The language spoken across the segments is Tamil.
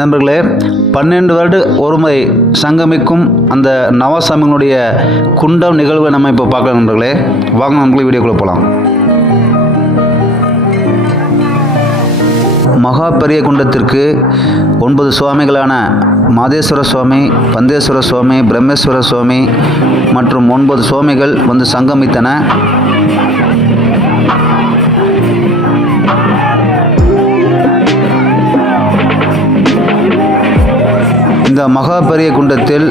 நண்பர்களே, 12 வருட ஒருமுறை சங்கமிக்கும் அந்த நவசாமிகளுடைய குண்டம் நிகழ்வை நம்ம இப்போ பார்க்கலாம் நண்பர்களே. வாங்க நண்பர்களே, வீடியோக்குள்ளே போகலாம். மகா பெரிய குண்டத்திற்கு 9 சுவாமிகளான மாதேஸ்வர சுவாமி, பந்தேஸ்வர சுவாமி, பிரம்மேஸ்வர சுவாமி மற்றும் 9 சுவாமிகள் வந்து சங்கமித்தன. இந்த மகா பெரிய குண்டத்தில்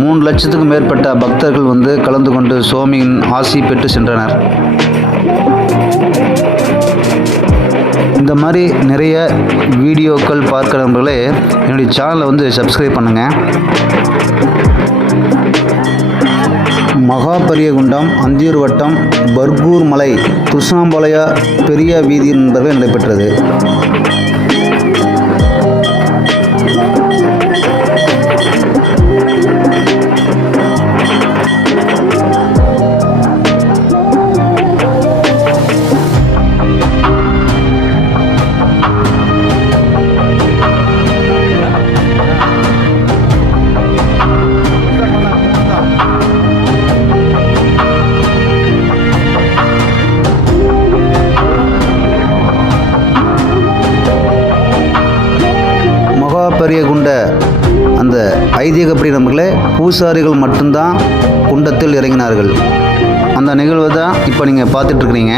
3 லட்சத்துக்கும் மேற்பட்ட பக்தர்கள் வந்து கலந்து கொண்டு சுவாமியின் ஆசி பெற்று சென்றனர். இந்த மாதிரி நிறைய வீடியோக்கள் பார்க்குறவங்களே என்னுடைய சேனலை வந்து சப்ஸ்கிரைப் பண்ணுங்கள். மகா பெரிய குண்டம் அந்தியூர் வட்டம் பர்கூர் மலை துஷ்ணாம்பாளைய பெரிய வீதி என்பது நடைபெற்றது. பெரிய குண்ட அந்த ஐதீகப்படி நண்பர்களே, பூசாரிகள் மட்டும்தான் குண்டத்தில் இறங்கினார்கள். அந்த நிகழ்வை தான் இப்போ நீங்கள் பார்த்துட்ருக்கிறீங்க.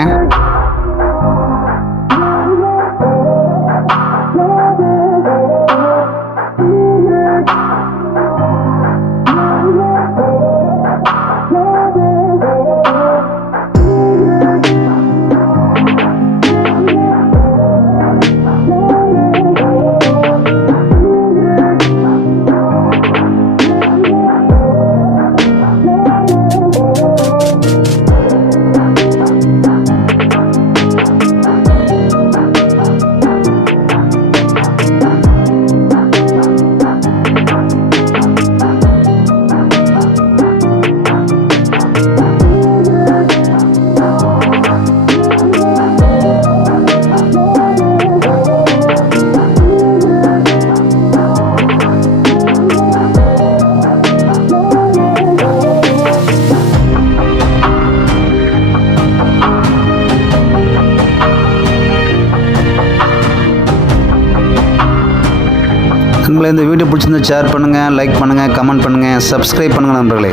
உங்களை இந்த வீடியோ பிடிச்சிருந்தா ஷேர் பண்ணுங்கள், லைக் பண்ணுங்கள், கமெண்ட் பண்ணுங்கள், சப்ஸ்கிரைப் பண்ணுங்கள் நண்பர்களே.